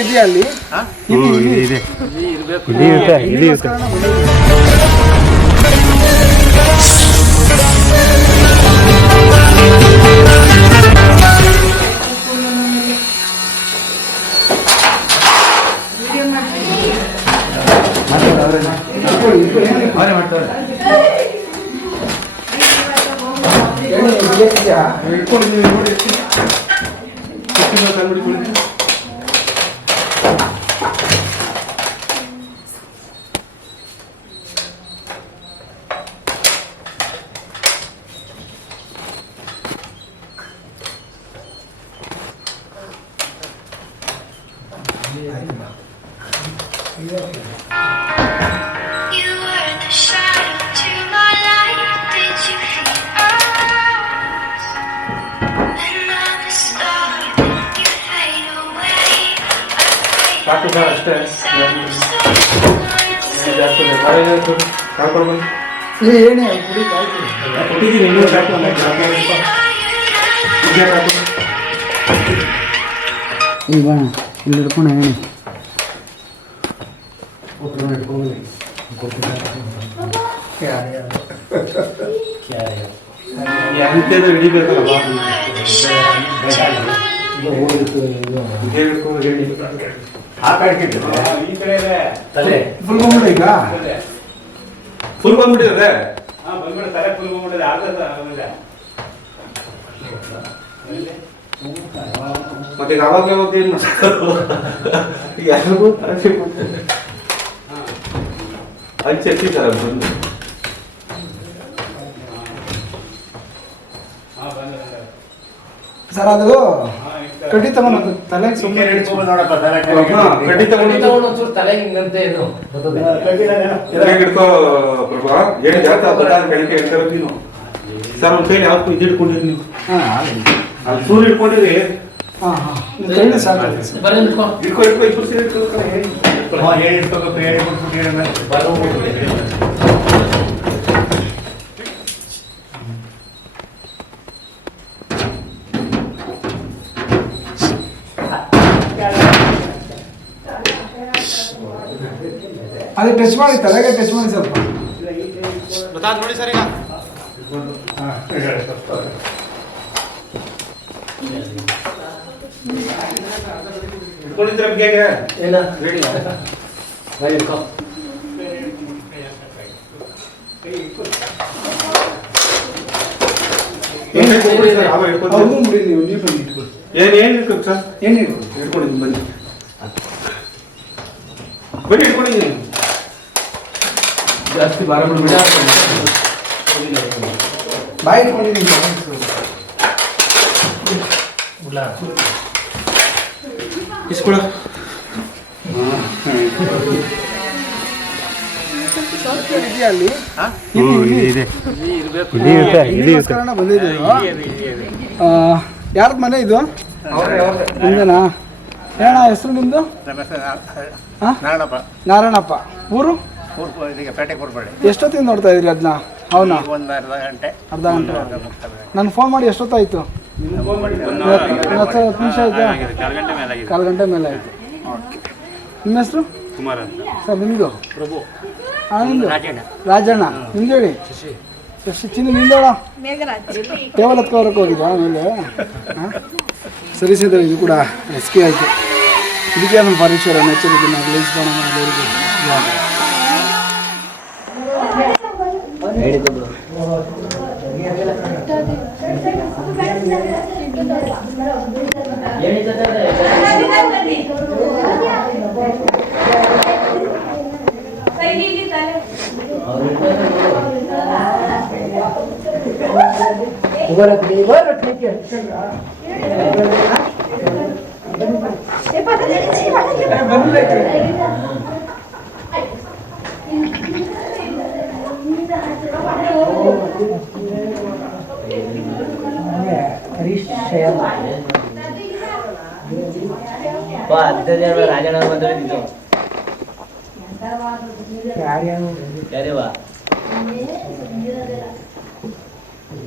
ಇದೆಯಾ ಅಲ್ಲಿ? ಇದೆ ಇಲ್ಲಿ ಇದೆ. ಇಲ್ಲಿ ಇರುತ್ತೆ ಇಟ್ಕೊಂಡಿದ್ದೀವಿ ನೋಡಿ You. ಸಾಕು ಸರ್ ಅಷ್ಟೇ ಜಾಸ್ತಿ ಇಲ್ಲ. ನಾಳೆ ಏನಾಯ್ತು? ಕರ್ಕೊಂಡು ಬನ್ನಿ. ಕೊಟ್ಟಿದ್ದೀನಿ, ಇನ್ನೂ ಸಾಕು, ಒಂದು ಐದು ಸಾಕು, ಒಂದು ಸ್ವಲ್ಪ. ಇದೇ ಸಾಕು. ಈಗ ಈ ಕಡೆ ಹೇಳಿ ಎಂತೆಂದು ಹಿಡಿಬೇಕಲ್ಲ ಬಾಬು. ಇದೇ. ಹಿಡ್ಕೊಂಡು ಹೇಳಿ. ಫುಲ್ ಬಂದ್ಬಿಡ ತಲೆ ಫುಲ್ ಬಂದ್ಬಿಟ್ಟಿದೆ. ಮತ್ತೆ ಈಗ ಅವಾಗ ಯಾವಾಗ ಏನು ಯಾರಿಗೂ ಹಂಚಿ ಹಚ್ಚಿದ್ದಾರೆ ಬಂದು. ಸರ್ ಅದು ಕಡ್ಡಿ ತಗೊಂಡು ತಲೆಗೆ ಸುಮ್ಮನೆ ಕಡ್ಡಿ ತಗೊಂಡು ತಲೆಗೆ ಹಿಂಗಂತೆ ಹಿಡ್ಕೋ ಪ್ರಭಾ ಹೇಳಿ ಬರ ಬೆಳಿಗ್ಗೆ ನೀನು? ಸರ್ ಒಂದು ಕೈಲಿ ಯಾವತ್ತು ಇದು ಹಿಡ್ಕೊಂಡಿರಿ ನೀವು? ಅಲ್ಲಿ ಸೂರ್ಯ ಹಿಡ್ಕೊಂಡಿರಿ ಹಾಂ ಹಾಂ. ಕೈಲಿ ಸಾಕು. ಬರ್ರಿ ನಿಂತ್ಕೊ. ಹಿಡ್ಕೊ ಹಿಡ್ಕೊ ಇಬ್ಬರು ಸೇರಿ ಹಿಡ್ಕೊ ಹೇಳಿ. ಅದು ಟಚ್ ಮಾಡಿ ತಲೆಗೆ ಟಚ್ ಮಾಡಿ ಸ್ವಲ್ಪ. ನೋಡಿ ಏನ? ರೆಡಿ. ಏನು ಸರ್? ಅವ ಹಿಡ್ಕೊಂಡ್ಬಿಡಿ. ಅವ್ರು ಬಿಡಿ ನೀವು ನೀವು ಬನ್ನಿ ಇಟ್ಕೊಳ್ಳಿ ಏನ್ ಏನ್ ಹಿಡ್ಕೊಂಡು ಸರ್? ಏನು ಇಟ್ಕೊಳ್ಳಿ ಹಿಡ್ಕೊಂಡಿದ್ದೀನಿ ಬನ್ನಿ. ಬನ್ನಿ ಹಿಡ್ಕೊಂಡಿದ್ದೀನಿ ಜಾಸ್ತಿ ಭಾರ ಬಿಡ. ಬಾಯಿ ಇಟ್ಕೊಂಡಿದ್ದೀನಿ ಇಸ್ಕೊಳ ಯಾರ್ದು ಮನೆ ಇದು? ಏನಣ್ಣ ಹೆಸರು ನಿಮ್ದು? ನಾರಾಯಣಪ್ಪ. ಊರು? ಇದಕ್ಕೆ ಪೇಟೆ ಎಷ್ಟೊತ್ತಿಂದ ನೋಡ್ತಾ ಇದ್ರಿ ಅದನ್ನ ಅವನ? ಒಂದು ಅರ್ಧ ಗಂಟೆ. ಅರ್ಧ ಗಂಟೆ ನಾನು ಫೋನ್ ಮಾಡಿ ಎಷ್ಟೊತ್ತಾಯ್ತು? ಹತ್ತು ನಿಮಿಷ ಆಯ್ತಾ? ಕಾಲು ಗಂಟೆ ಮೇಲೆ ಆಯ್ತು. ಓಕೆ. ನಿಮ್ಮ ಹೆಸರು? ಕುಮಾರ್ ಅಂತ. ಸರ್ ನಿಮ್ಮದು ಪ್ರಭು. ಹಾಂ ನಿಮ್ಮದು ರಾಜಣ್ಣ. ನಿಮ್ದು ಹೇಳಿ? ಶಶಿ. ಚಿನ್ನ ನಿಂದೋಳ ಟೇಬಲ್ ಹತ್ಕೋರಕ್ಕೆ ಹೋಗಿದ್ದ ಆಮೇಲೆ? ಹಾಂ? ಸರಿ ಸರ್ ಇದು ಕೂಡ ಎಸ್ಕೆ ಆಯಿತು. ಇದಕ್ಕೆ ನಮ್ಮ ಪರೀಕ್ಷೆ ನೆಚ್ಚರಿಕೆ ನಾವು ರಿಲೀಸ್ ಮಾಡೋಣ ಬರೋ ಬರೋ ಟೇಕ್ ಕೇರ್ ಏ ಪಾತ್ರ ಇಲ್ಲಿ ಸಿ ಬಾಳ ಇಲ್ಲಿ ಬಂದ್ಬಿಡ್ತೀನಿ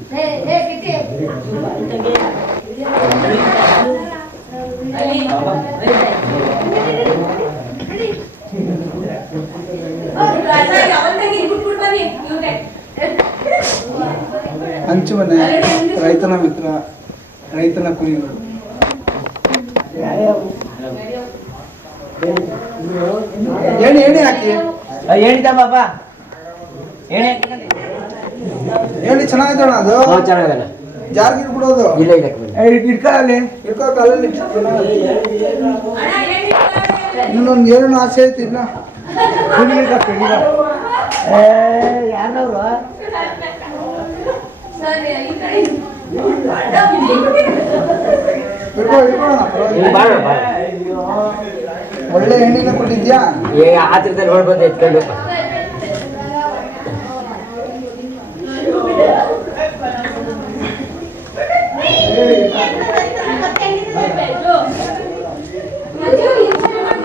Hey, hey, kitty. Hey, hey, hey, hey, hey, hey, hey, hey, hey, hey, hey, hey, hey, ಮನೆ ರೈತನ ಮಿತ್ರ ರೈತನ ಕುರಿಗಳು. ಏಣಿ ಏಣಿ ಹಾಕಿ ಹೇಳಿದ ಬಾಬಾ ಹೇಳಿ. ಏಣಿ ಚೆನ್ನಾಗಿದ್ದಣ ಅದು? ಚೆನ್ನಾಗಿದೆ ಜಾರ್ಗಿರ್ ಬಿಡೋದು ಇಲ್ಲ ಇಲ್ಲ ಇಟ್ಕೊಳ್ಳಿ ಇಟ್ಕೋ ಕಾಲಲ್ಲಿ ಇನ್ನೊಂದು ಏನು ಆಸೆ ಐತಿ ಇನ್ನ. ಯಾರವ್ರು ಇಟ್ಕೊಳ್ಳೋಣ ಪರವಾಗಿಲ್ಲ. ಒಳ್ಳೆ ಹೆಣ್ಣಿನ ಕೊಟ್ಟಿದ್ಯಾ? ಏ ಆತ್ರದಲ್ಲಿ ಹೊಡ್ಬಂದು ಎತ್ಕೊಂಡು.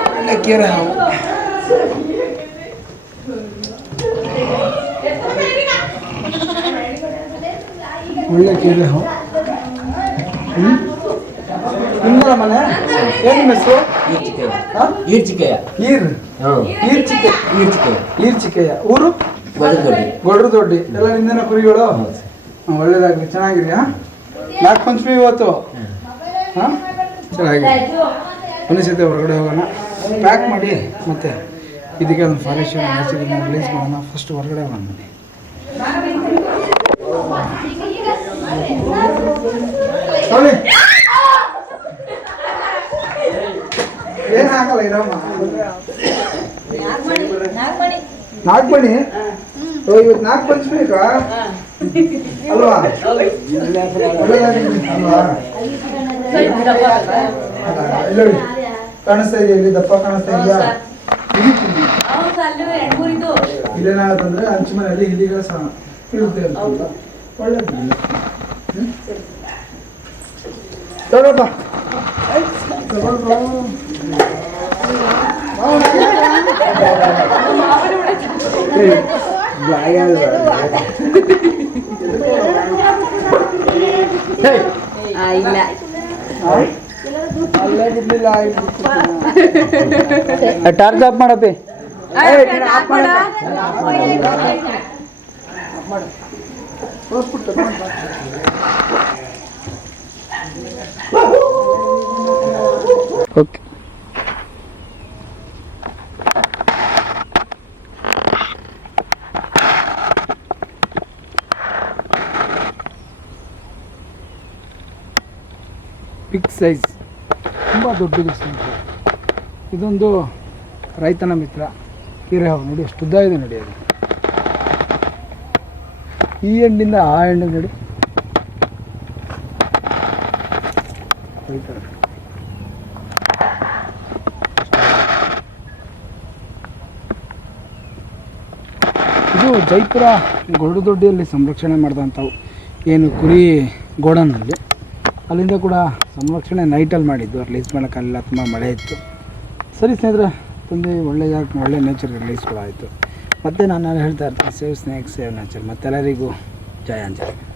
ಒಳ್ಳೆ ಕೇರ ಹಾವು ಒಳ್ಳೆ ಕೇಳಿ ಹ್ಞೂ ನಿಮ್ಮ ಮನೆ? ಏನು ನಿಮ್ಮ ಹೆಸರು? ಈರ್ಚಿಕೆಯ. ಈರ್. ಹ್ಞೂ ಈರ್ ಚಿಕ್ಕೆ ಈರ್ಚಿಕೆಯ. ಈರ್ ಊರು? ಬದುಕೊಡಿ ಗೊಡ್ರು ದೊಡ್ಡಿ ಎಲ್ಲ ನಿಂದನ ಕುರಿಗಳು? ಒಳ್ಳೇದಾಗ್ಲಿ. ಹಾಂ ನಾಲ್ಕು ಪಂಚಮಿ ಇವತ್ತು. ಹಾಂ? ಚೆನ್ನಾಗಿದೆ. ಅನಿಸುತ್ತೆ ಸತಿ ಹೊರಗಡೆ ಹೋಗೋಣ. ಪ್ಯಾಕ್ ಮಾಡಿ ಮತ್ತೆ ಇದಕ್ಕೆ ಒಂದು ಫಾರೆಸ್ಟ್ ರಿಲೀಸ್ ಮಾಡೋಣ. ಫಸ್ಟ್ ಹೊರಗಡೆ ಹೋಗೋಣ. ಬನ್ನಿ ಏನು ಹಾಕಲ್ಲ ಇರಮ್ಮ. ಬನ್ನಿ ಓ ಇವತ್ತು ನಾಲ್ಕು ಪಂಚಮಿಕಾ ಅಲ್ವಾ? ಅಲ್ವಾ? ಇಲ್ಲ. ಕಾಣಿಸ್ತಾ ಇದೆಯಾ ಇಲ್ಲಿ? ದಪ್ಪ ಕಾಣಿಸ್ತಾ ಇದೆಯಾ. ಇಲ್ಲೇನಾಗತ್ತಂದ್ರೆ ಹಂಚು ಮನೆಯಲ್ಲಿ ಇಲಿಗಳ ಸಹ ಇರುತ್ತೆ ಅಂತ. ಒಳ್ಳೇದು. ಹ್ಮ್? ತಗೊಳಪ್ಪ ತಗೊಳ್ಬಾ. ಏಯ್, ಬ್ಲಾಗ್ ಅಲ್ವಾ? ಅಲ್ಲೇ ಬಿಡ್ಲಿಲ್ಲ torch of ಮಾಡಪ್ಪಿ okay big size ತುಂಬ ದೊಡ್ಡದು ಸ್ನೇಹಿತರೆ ಇದೊಂದು ರೈತನ ಮಿತ್ರ ಹಿರೇಹಾವು ನೋಡಿ, ಎಷ್ಟು ಉದ್ದ ಇದೆ ನೋಡಿ ಅದು. ಈ ಹಣ್ಣಿಂದ ಆ ಹಣ್ಣು ನೋಡಿ. ಇದು ಜೈಪುರ ಗೊರಡುದೊಡ್ಡಿಯಲ್ಲಿ ಸಂರಕ್ಷಣೆ ಮಾಡಿದಂಥವು. ಏನು ಕುರಿ ಗೋಡನ್ನಲ್ಲಿ. ಅಲ್ಲಿಂದ ಕೂಡ ಸಂರಕ್ಷಣೆ ನೈಟಲ್ಲಿ ಮಾಡಿದ್ದು. ರಿಲೀಸ್ ಮಾಡೋಕ್ಕಾಗಲಿಲ್ಲ ತುಂಬ ಮಳೆ ಇತ್ತು. ಸರಿ ಸ್ನೇಹಿತರೆ ತುಂಬ ಒಳ್ಳೆಯ ಒಳ್ಳೆ ನೇಚರ್ ರಿಲೀಸ್ ಕೂಡ ಆಯಿತು. ಮತ್ತು ನಾನು ಹೇಳ್ತಾ ಇರ್ತೀನಿ. ಸೇವ್ ಸ್ನೇಕ್ ಸೇವ್ ನೇಚರ್ ಮತ್ತೆಲ್ಲರಿಗೂ ಜಯ ಅಂಜಲಿ.